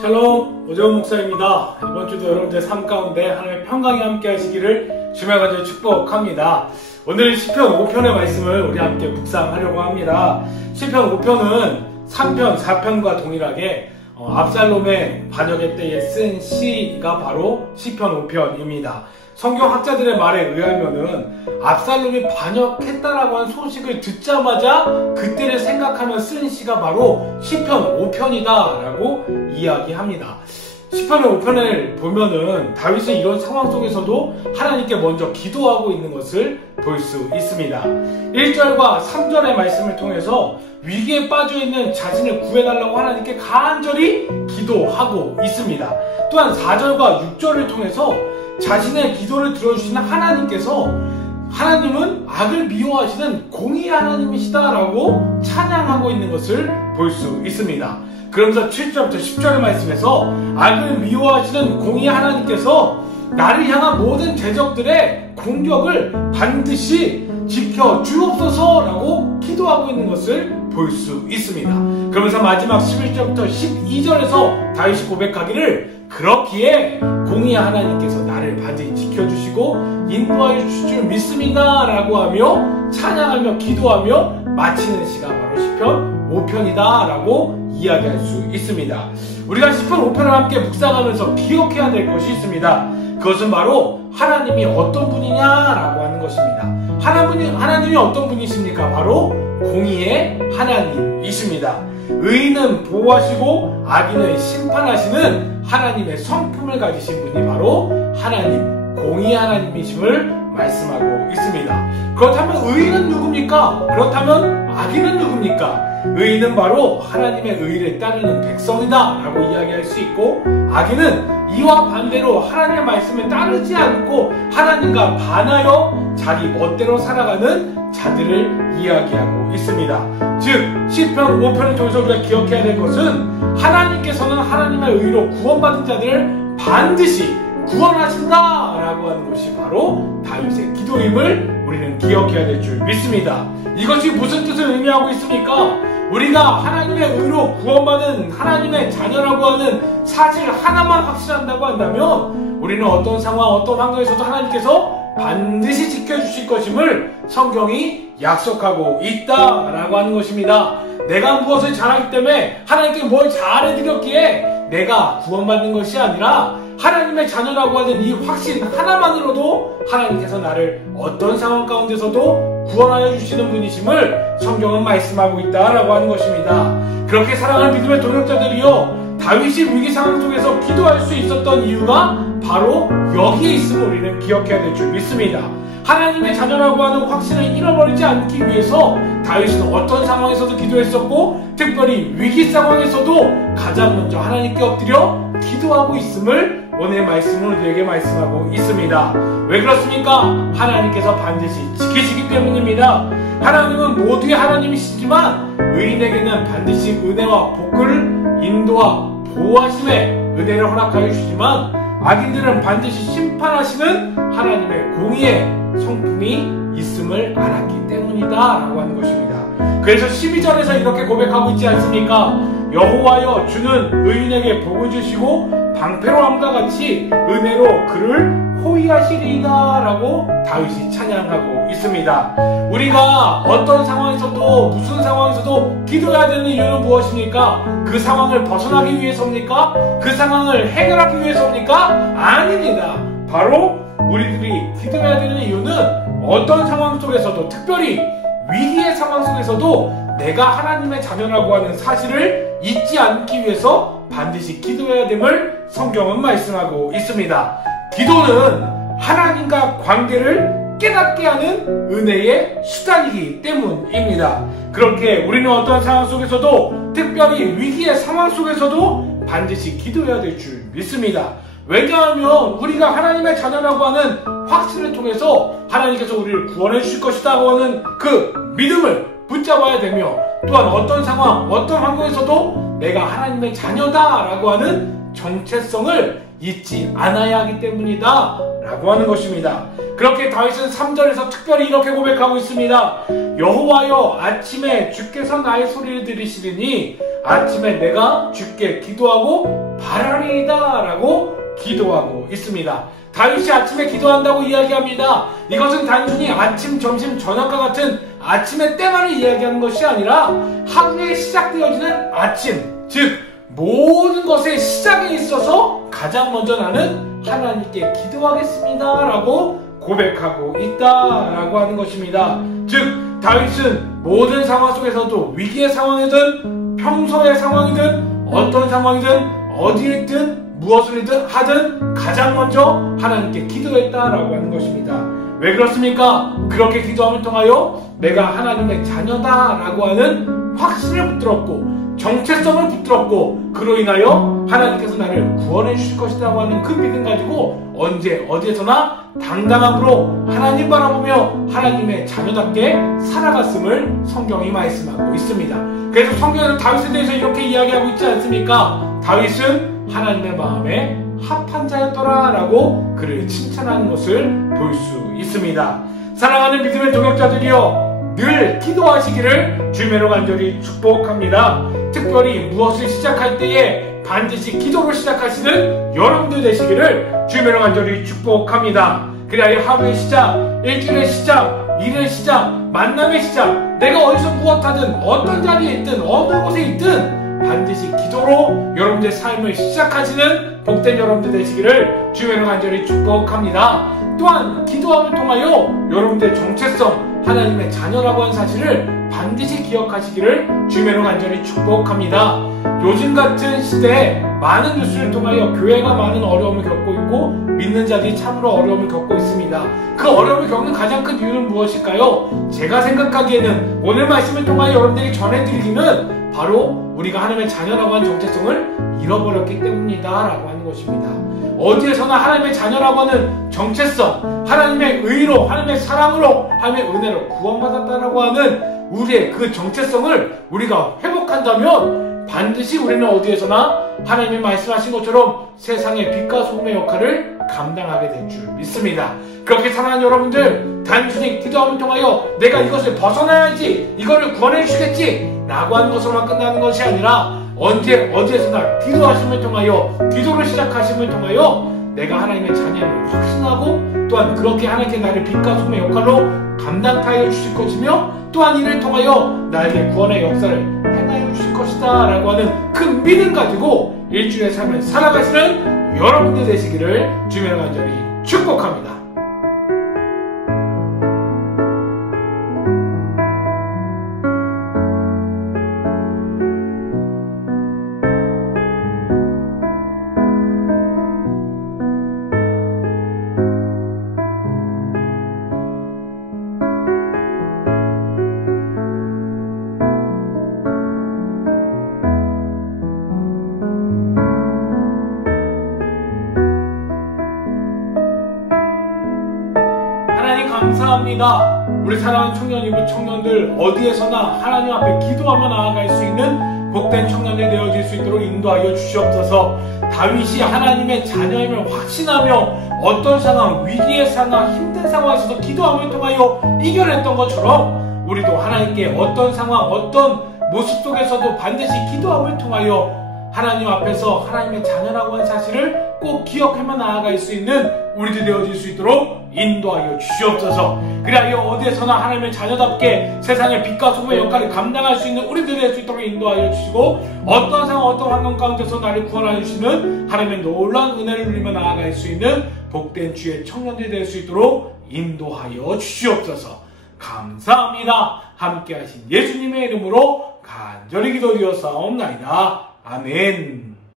샬롬, 오재원 목사입니다. 이번 주도 여러분들의 삶 가운데 하나님의 평강이 함께 하시기를 주며 가져 축복합니다. 오늘 시편 5편의 말씀을 우리 함께 묵상하려고 합니다. 시편 5편은 3편, 4편과 동일하게 압살롬의 반역의 때에 쓴 시가 바로 시편 5편입니다. 성경학자들의 말에 의하면은 압살롬이 반역했다라고 한 소식을 듣자마자 그때를 생각하며 쓴 시가 바로 시편 5편이다라고 이야기합니다. 시편 5편을 보면은 다윗은 이런 상황 속에서도 하나님께 먼저 기도하고 있는 것을 볼 수 있습니다. 1절과 3절의 말씀을 통해서 위기에 빠져있는 자신을 구해달라고 하나님께 간절히 기도하고 있습니다. 또한 4절과 6절을 통해서 자신의 기도를 들어주시는 하나님께서 하나님은 악을 미워하시는 공의의 하나님이시다라고 찬양하고 있는 것을 볼 수 있습니다. 그러면서 7절부터 10절의 말씀에서 악을 미워하시는 공의의 하나님께서 나를 향한 모든 대적들의 공격을 반드시 지켜주옵소서라고 기도하고 있는 것을 볼 수 있습니다. 그러면서 마지막 11절부터 12절에서 다윗이 고백하기를 그렇기에 공의의 하나님께서 나를 반드시 지켜주시고 인도하여 주실 줄 믿습니다 라고 하며 찬양하며 기도하며 마치는 시가 바로 시편 5편이다 라고 이야기할 수 있습니다. 우리가 시편 5편을 함께 묵상하면서 기억해야 될 것이 있습니다. 그것은 바로 하나님이 어떤 분이냐라고 하는 것입니다. 하나님이 어떤 분이십니까? 바로 공의의 하나님이십니다. 의인은 보호하시고 악인은 심판하시는 하나님의 성품을 가지신 분이 바로 하나님, 공의의 하나님이심을 말씀하고 있습니다. 그렇다면 의인은 누굽니까? 그렇다면 악인은 누굽니까? 의인은 바로 하나님의 의를 따르는 백성이다 라고 이야기할 수 있고, 악인은 이와 반대로 하나님의 말씀을 따르지 않고 하나님과 반하여 자기 멋대로 살아가는 자들을 이야기하고 있습니다. 즉 시편 5편을 통해서 우리가 기억해야 될 것은 하나님께서는 하나님의 의로 구원받은 자들을 반드시 구원하신다 라고 하는 것이 바로 다윗의 기도임을 우리는 기억해야 될 줄 믿습니다. 이것이 무슨 뜻을 의미하고 있습니까? 우리가 하나님의 의로 구원받은 하나님의 자녀라고 하는 사실 하나만 확신한다고 한다면 우리는 어떤 상황, 어떤 환경에서도 하나님께서 반드시 지켜주실 것임을 성경이 약속하고 있다라고 하는 것입니다. 내가 무엇을 잘하기 때문에 하나님께 뭘 잘해드렸기에 내가 구원받는 것이 아니라 하나님의 자녀라고 하는 이 확신 하나만으로도 하나님께서 나를 어떤 상황 가운데서도 구원하여 주시는 분이심을 성경은 말씀하고 있다라고 하는 것입니다. 그렇게 사랑하는 믿음의 동역자들이요, 다윗이 위기 상황 속에서 기도할 수 있었던 이유가 바로 여기에 있음을 우리는 기억해야 될 줄 믿습니다. 하나님의 자녀라고 하는 확신을 잃어버리지 않기 위해서 다윗은 어떤 상황에서도 기도했었고, 특별히 위기 상황에서도 가장 먼저 하나님께 엎드려 기도하고 있음을 오늘 말씀은 우리에게 말씀하고 있습니다. 왜 그렇습니까? 하나님께서 반드시 지키시기 때문입니다. 하나님은 모두의 하나님이시지만 의인에게는 반드시 은혜와 복을 인도와 보호하심에 은혜를 허락하여 주시지만 악인들은 반드시 심판하시는 하나님의 공의의 성품이 있음을 알았기 때문이다 라고 하는 것입니다. 그래서 12절에서 이렇게 고백하고 있지 않습니까? 여호와여, 주는 의인에게 복을 주시고 방패로함과 같이 은혜로 그를 호위하시리이다 라고 다윗이 찬양하고 있습니다. 우리가 어떤 상황에서도 무슨 상황에서도 기도해야 되는 이유는 무엇입니까? 그 상황을 벗어나기 위해서입니까? 그 상황을 해결하기 위해서입니까? 아닙니다. 바로 우리들이 기도해야 되는 이유는 어떤 상황 속에서도, 특별히 위기의 상황 속에서도 내가 하나님의 자녀라고 하는 사실을 잊지 않기 위해서 반드시 기도해야 됨을 성경은 말씀하고 있습니다. 기도는 하나님과 관계를 깨닫게 하는 은혜의 수단이기 때문입니다. 그렇게 우리는 어떤 상황 속에서도, 특별히 위기의 상황 속에서도 반드시 기도해야 될 줄 믿습니다. 왜냐하면 우리가 하나님의 자녀라고 하는 확신을 통해서 하나님께서 우리를 구원해 주실 것이라고 하는 그 믿음을 붙잡아야 되며, 또한 어떤 상황, 어떤 환경에서도 내가 하나님의 자녀다라고 하는 정체성을 잊지 않아야 하기 때문이다 라고 하는 것입니다. 그렇게 다윗은 3절에서 특별히 이렇게 고백하고 있습니다. 여호와여, 아침에 주께서 나의 소리를 들으시리니 아침에 내가 주께 기도하고 바라리이다 라고 기도하고 있습니다. 다윗이 아침에 기도한다고 이야기합니다. 이것은 단순히 아침, 점심, 저녁과 같은 아침의 때만을 이야기하는 것이 아니라 하루에 시작되어지는 아침, 즉 모든 것의 시작에 있어서 가장 먼저 나는 하나님께 기도하겠습니다 라고 고백하고 있다라고 하는 것입니다. 즉 다윗은 모든 상황 속에서도 위기의 상황이든 평소의 상황이든 어떤 상황이든 어디에 있든 무엇을 하든 가장 먼저 하나님께 기도했다라고 하는 것입니다. 왜 그렇습니까? 그렇게 기도함을 통하여 내가 하나님의 자녀다라고 하는 확신을 붙들었고 정체성을 붙들었고 그로 인하여 하나님께서 나를 구원해 주실 것이라고 하는 그 믿음 가지고 언제 어디에서나 당당함으로 하나님 바라보며 하나님의 자녀답게 살아갔음을 성경이 말씀하고 있습니다. 그래서 성경에는 다윗에 대해서 이렇게 이야기하고 있지 않습니까? 다윗은 하나님의 마음에 합한 자였더라 라고 그를 칭찬하는 것을 볼 수 있습니다. 사랑하는 믿음의 동역자들이여, 늘 기도하시기를 주님으로 간절히 축복합니다. 특별히 무엇을 시작할 때에 반드시 기도로 시작하시는 여러분들 되시기를 주님으로 간절히 축복합니다. 그래야 하루의 시작, 일주일의 시작, 일의 시작, 만남의 시작, 내가 어디서 무엇하든 어떤 자리에 있든 어느 곳에 있든 반드시 기도로 여러분들의 삶을 시작하시는 복된 여러분들 되시기를 주님으로 간절히 축복합니다. 또한 기도함을 통하여 여러분들의 정체성, 하나님의 자녀라고 하는 사실을 반드시 기억하시기를 주님으로 간절히 축복합니다. 요즘 같은 시대에 많은 뉴스를 통하여 교회가 많은 어려움을 겪고 있고 믿는 자들이 참으로 어려움을 겪고 있습니다. 그 어려움을 겪는 가장 큰 이유는 무엇일까요? 제가 생각하기에는 오늘 말씀을 통하여 여러분들이 전해드리기는 바로 우리가 하나님의 자녀라고 하는 정체성을 잃어버렸기 때문이다 라고 하는 것입니다. 어디에서나 하나님의 자녀라고 하는 정체성, 하나님의 의로, 하나님의 사랑으로, 하나님의 은혜로 구원받았다라고 하는 우리의 그 정체성을 우리가 회복한다면 반드시 우리는 어디에서나 하나님이 말씀하신 것처럼 세상의 빛과 소금의 역할을 감당하게 될 줄 믿습니다. 그렇게 사랑하는 여러분들, 단순히 기도함을 통하여 내가 이것을 벗어나야지, 이거를 구원해 주시겠지 라고 하는 것으로만 끝나는 것이 아니라 언제 어디에서나 기도하심을 통하여, 기도를 시작하심을 통하여 내가 하나님의 자녀를 확신하고 또한 그렇게 하나님께 나를 빛과 소금의 역할로 감당하여 주실 것이며 또한 이를 통하여 나에게 구원의 역사를 행하여 주실 것이다 라고 하는 그 믿음 가지고 일주일의 삶을 살아가시는 여러분들 되시기를 주님으로 간절히 축복합니다. 감사합니다. 우리 사랑하는 청년, 이부 청년들 어디에서나 하나님 앞에 기도하며 나아갈 수 있는 복된 청년이 되어질 수 있도록 인도하여 주시옵소서. 다윗이 하나님의 자녀임을 확신하며 어떤 상황, 위기의 상황, 힘든 상황에서도 기도함을 통하여 이겨냈던 것처럼 우리도 하나님께 어떤 상황, 어떤 모습 속에서도 반드시 기도함을 통하여 하나님 앞에서 하나님의 자녀라고 하는 사실을 꼭 기억하며 나아갈 수 있는 우리들이 되어질 수 있도록 인도하여 주시옵소서. 그리하여 어디에서나 하나님의 자녀답게 세상의 빛과 소금의 역할을 감당할 수 있는 우리들이 될 수 있도록 인도하여 주시고 어떤 상황, 어떤 환경 가운데서 나를 구원하여 주시는 하나님의 놀라운 은혜를 누리며 나아갈 수 있는 복된 주의 청년들이 될 수 있도록 인도하여 주시옵소서. 감사합니다. 함께 하신 예수님의 이름으로 간절히 기도드렸사옵나이다. 아멘.